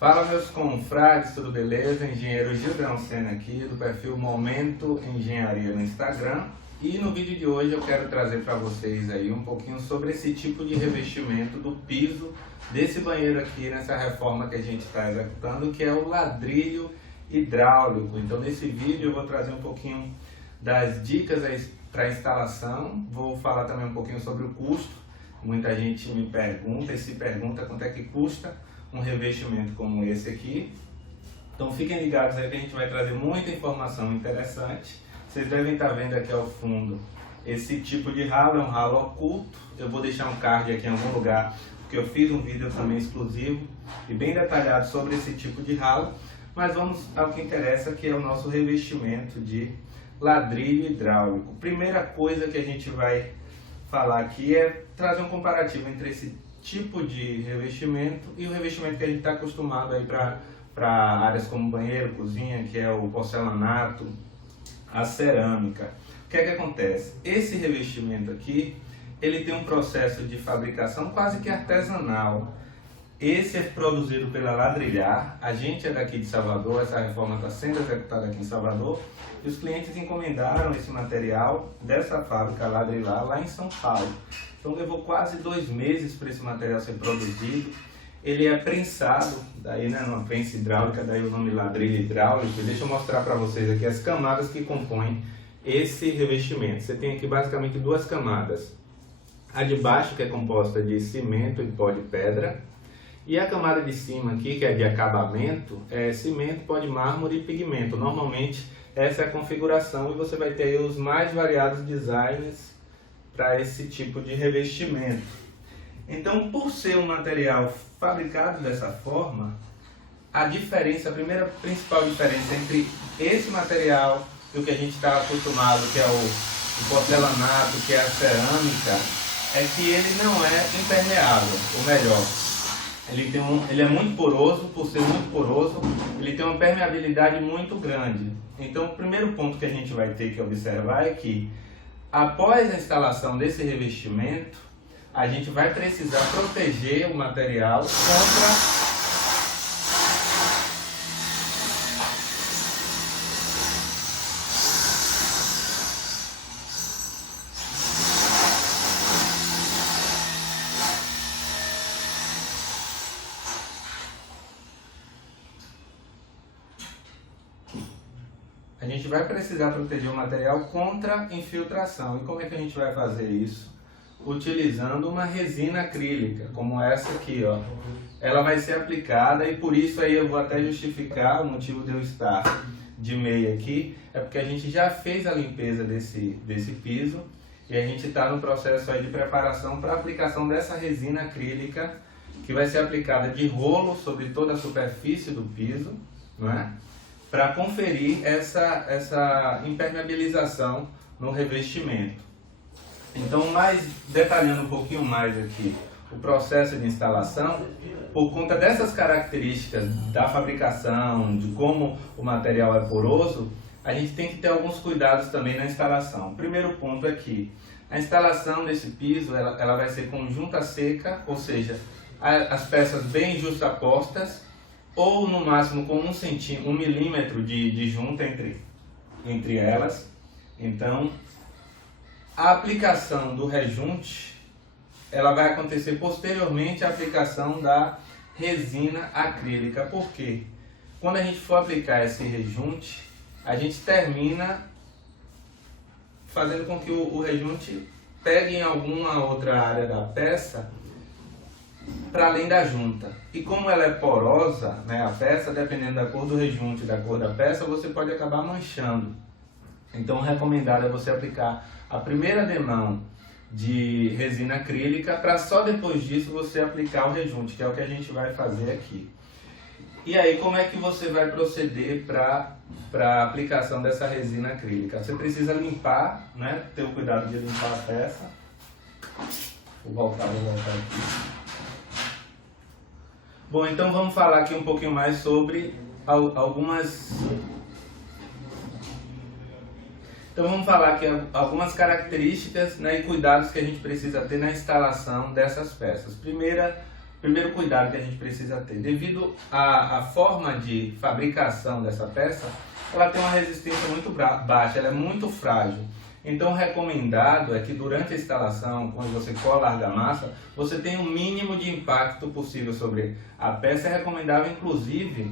Fala meus confrades, tudo beleza? Engenheiro Gildão Sena aqui, do perfil Momento Engenharia no Instagram. E no vídeo de hoje eu quero trazer para vocês aí um pouquinho sobre esse tipo de revestimento do piso desse banheiro aqui, nessa reforma que a gente está executando, que é o ladrilho hidráulico. Então nesse vídeo eu vou trazer um pouquinho das dicas para instalação, vou falar também um pouquinho sobre o custo. Muita gente me pergunta e se pergunta quanto é que custa um revestimento como esse aqui. Então fiquem ligados aí que a gente vai trazer muita informação interessante. Vocês devem estar vendo aqui ao fundo esse tipo de ralo, é um ralo oculto. Eu vou deixar um card aqui em algum lugar, porque eu fiz um vídeo também exclusivo e bem detalhado sobre esse tipo de ralo. Mas vamos ao que interessa, que é o nosso revestimento de ladrilho hidráulico. Primeira coisa que a gente vai falar aqui é trazer um comparativo entre esse tipo de revestimento e o revestimento que a gente está acostumado aí para áreas como banheiro, cozinha, que é o porcelanato, a cerâmica. O que é que acontece? Esse revestimento aqui, ele tem um processo de fabricação quase que artesanal. Esse é produzido pela Ladrilhar, a gente é daqui de Salvador, essa reforma está sendo executada aqui em Salvador, e os clientes encomendaram esse material dessa fábrica Ladrilhar lá em São Paulo. Então levou quase 2 meses para esse material ser produzido. Ele é prensado, daí numa prensa hidráulica, daí o nome ladrilho hidráulico. Deixa eu mostrar para vocês aqui as camadas que compõem esse revestimento. Você tem aqui basicamente 2 camadas. A de baixo, que é composta de cimento e pó de pedra. E a camada de cima aqui, que é de acabamento, é cimento, pó de mármore e pigmento. Normalmente essa é a configuração e você vai ter aí os mais variados designs para esse tipo de revestimento. Então, por ser um material fabricado dessa forma, a primeira principal diferença entre esse material e o que a gente está acostumado, que é o porcelanato, que é a cerâmica, é que ele não é impermeável, ou melhor, ele é muito poroso. Por ser muito poroso, ele tem uma permeabilidade muito grande. Então, o primeiro ponto que a gente vai ter que observar é que, após a instalação desse revestimento, a gente vai precisar proteger o material contra o material contra infiltração. E como é que a gente vai fazer isso? Utilizando uma resina acrílica, como essa aqui, ó. Ela vai ser aplicada e por isso aí eu vou até justificar o motivo de eu estar de meia aqui, é porque a gente já fez a limpeza desse piso e a gente está no processo aí de preparação para a aplicação dessa resina acrílica, que vai ser aplicada de rolo sobre toda a superfície do piso, não é? Para conferir essa impermeabilização no revestimento. Então, detalhando um pouquinho mais aqui o processo de instalação, por conta dessas características da fabricação, de como o material é poroso, a gente tem que ter alguns cuidados também na instalação. O primeiro ponto é que a instalação desse piso ela vai ser com junta seca, ou seja, as peças bem justapostas, ou no máximo com 1 milímetro de junta entre elas. Então, a aplicação do rejunte ela vai acontecer posteriormente à aplicação da resina acrílica. Por quê? Quando a gente for aplicar esse rejunte, a gente termina fazendo com que o rejunte pegue em alguma outra área da peça para além da junta. E como ela é porosa, né, a peça, dependendo da cor do rejunte e da cor da peça, você pode acabar manchando. Então o recomendado é você aplicar a primeira demão de resina acrílica para só depois disso você aplicar o rejunte, que é o que a gente vai fazer aqui. E aí, como é que você vai proceder para a aplicação dessa resina acrílica? Você precisa limpar, né, ter o cuidado de limpar a peça. Vou voltar aqui. Bom, então vamos falar aqui um pouquinho mais sobre algumas características, né, e cuidados que a gente precisa ter na instalação dessas peças. Primeira Primeiro cuidado que a gente precisa ter, devido à forma de fabricação dessa peça, ela tem uma resistência muito baixa, ela é muito frágil. Então o recomendado é que durante a instalação, quando você cola a argamassa, você tenha o mínimo de impacto possível sobre a peça. É recomendável inclusive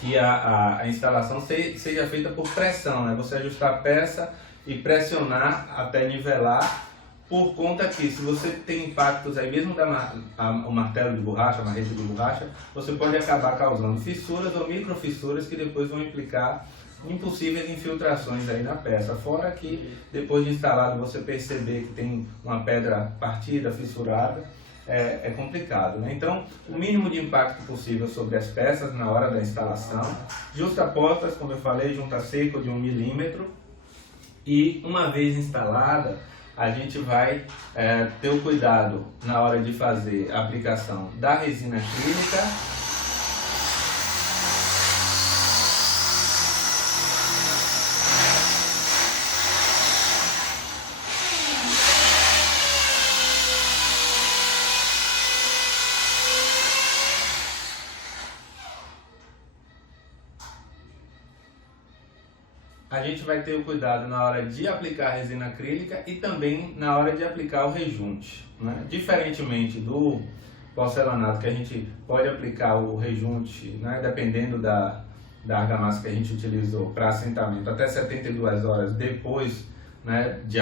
que a instalação seja feita por pressão, né? Você ajustar a peça e pressionar até nivelar, por conta que se você tem impactos aí, mesmo o martelo de borracha, a marreta de borracha, você pode acabar causando fissuras ou microfissuras que depois vão implicar em possíveis infiltrações aí na peça. Fora que depois de instalado você perceber que tem uma pedra partida, fissurada, é complicado, né? Então, o mínimo de impacto possível sobre as peças na hora da instalação, justapostas, como eu falei, junta seco de 1 milímetro, e uma vez instalada, a gente vai ter o cuidado na hora de fazer a aplicação da resina acrílica. A gente vai ter o cuidado na hora de aplicar a resina acrílica e também na hora de aplicar o rejunte, né? Diferentemente do porcelanato, que a gente pode aplicar o rejunte, né, dependendo da argamassa que a gente utilizou para assentamento, até 72 horas depois, né, de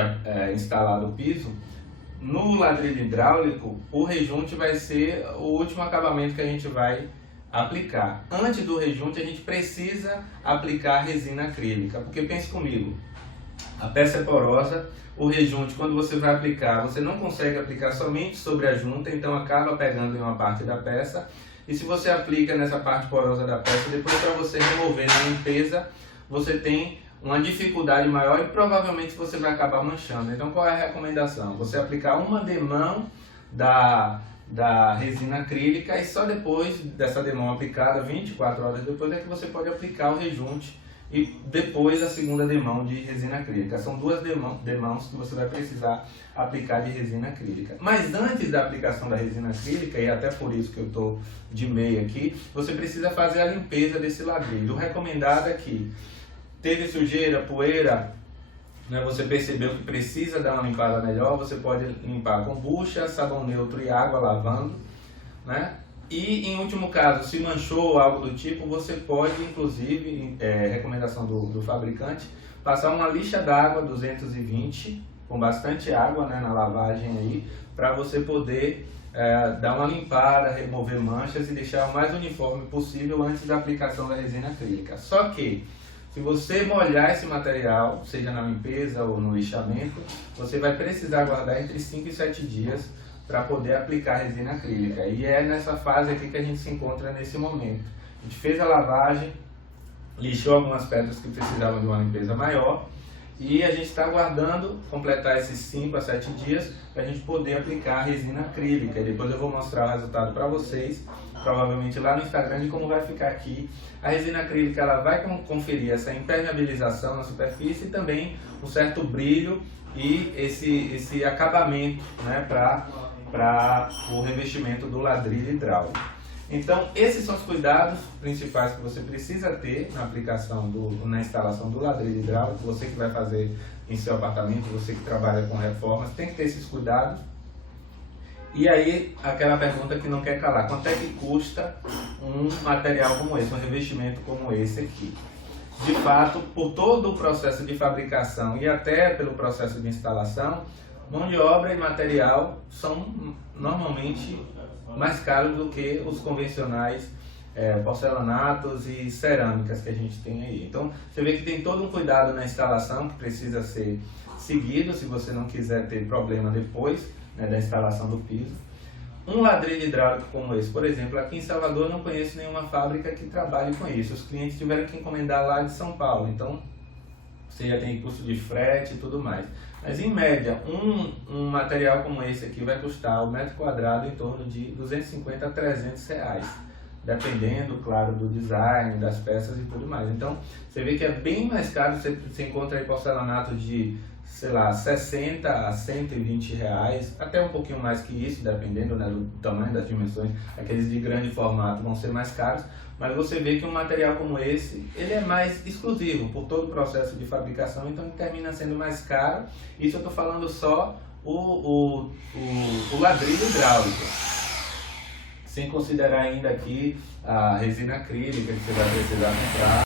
instalado o piso. No ladrilho hidráulico, o rejunte vai ser o último acabamento que a gente vai aplicar. Antes do rejunte, a gente precisa aplicar a resina acrílica, porque pense comigo, a peça é porosa, o rejunte, quando você vai aplicar, você não consegue aplicar somente sobre a junta, então acaba pegando em uma parte da peça, e se você aplica nessa parte porosa da peça, depois para você remover na limpeza, você tem uma dificuldade maior e provavelmente você vai acabar manchando. Então qual é a recomendação? Você aplicar uma demão da resina acrílica e só depois dessa demão aplicada, 24 horas depois, é que você pode aplicar o rejunte e depois a segunda demão de resina acrílica. São duas demãos que você vai precisar aplicar de resina acrílica. Mas antes da aplicação da resina acrílica, e até por isso que eu estou de meia aqui, você precisa fazer a limpeza desse ladrilho. O recomendado é que teve sujeira, poeira, né, você percebeu que precisa dar uma limpada melhor, você pode limpar com bucha, sabão neutro e água lavando, né? E em último caso, se manchou algo do tipo, você pode inclusive, recomendação do fabricante, passar uma lixa d'água 220 com bastante água, né, na lavagem aí, para você poder dar uma limpada, remover manchas e deixar o mais uniforme possível antes da aplicação da resina acrílica. Só que se você molhar esse material, seja na limpeza ou no lixamento, você vai precisar guardar entre 5 e 7 dias para poder aplicar a resina acrílica. E é nessa fase aqui que a gente se encontra nesse momento. A gente fez a lavagem, lixou algumas pedras que precisavam de uma limpeza maior e a gente está aguardando completar esses 5 a 7 dias para a gente poder aplicar a resina acrílica. E depois eu vou mostrar o resultado para vocês, provavelmente lá no Instagram, de como vai ficar aqui. A resina acrílica ela vai conferir essa impermeabilização na superfície e também um certo brilho e esse acabamento, né, para o revestimento do ladrilho hidráulico. Então, esses são os cuidados principais que você precisa ter na aplicação, na instalação do ladrilho hidráulico. Você que vai fazer em seu apartamento, você que trabalha com reformas, tem que ter esses cuidados. E aí, aquela pergunta que não quer calar: quanto é que custa um material como esse, um revestimento como esse aqui? De fato, por todo o processo de fabricação e até pelo processo de instalação, mão de obra e material são normalmente mais caros do que os convencionais porcelanatos e cerâmicas que a gente tem aí. Então, você vê que tem todo um cuidado na instalação que precisa ser seguido se você não quiser ter problema depois, né, da instalação do piso. Um ladrilho hidráulico como esse, por exemplo, aqui em Salvador eu não conheço nenhuma fábrica que trabalhe com isso. Os clientes tiveram que encomendar lá de São Paulo, então você já tem custo de frete e tudo mais. Mas em média, um material como esse aqui vai custar o metro quadrado em torno de 250 a 300 reais, dependendo, claro, do design, das peças e tudo mais. Então você vê que é bem mais caro. Você encontra aí porcelanato de sei lá, 60 a 120 reais, até um pouquinho mais que isso, dependendo, né, do tamanho, das dimensões. Aqueles de grande formato vão ser mais caros, mas você vê que um material como esse, ele é mais exclusivo por todo o processo de fabricação, então ele termina sendo mais caro. Isso eu estou falando só o ladrilho hidráulico, sem considerar ainda aqui a resina acrílica que você vai precisar comprar,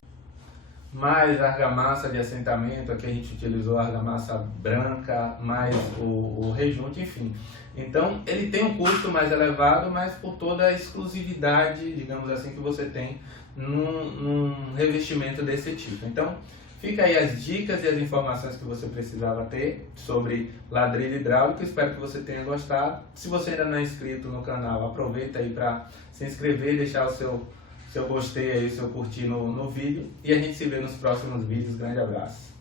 mais argamassa de assentamento. Aqui a gente utilizou argamassa branca, mais o rejunte, enfim. Então ele tem um custo mais elevado, mas por toda a exclusividade, digamos assim, que você tem num revestimento desse tipo. Então fica aí as dicas e as informações que você precisava ter sobre ladrilho hidráulico. Espero que você tenha gostado. Se você ainda não é inscrito no canal, aproveita aí para se inscrever, deixar o seu gostei aí, o seu curtir no vídeo, e a gente se vê nos próximos vídeos. Grande abraço.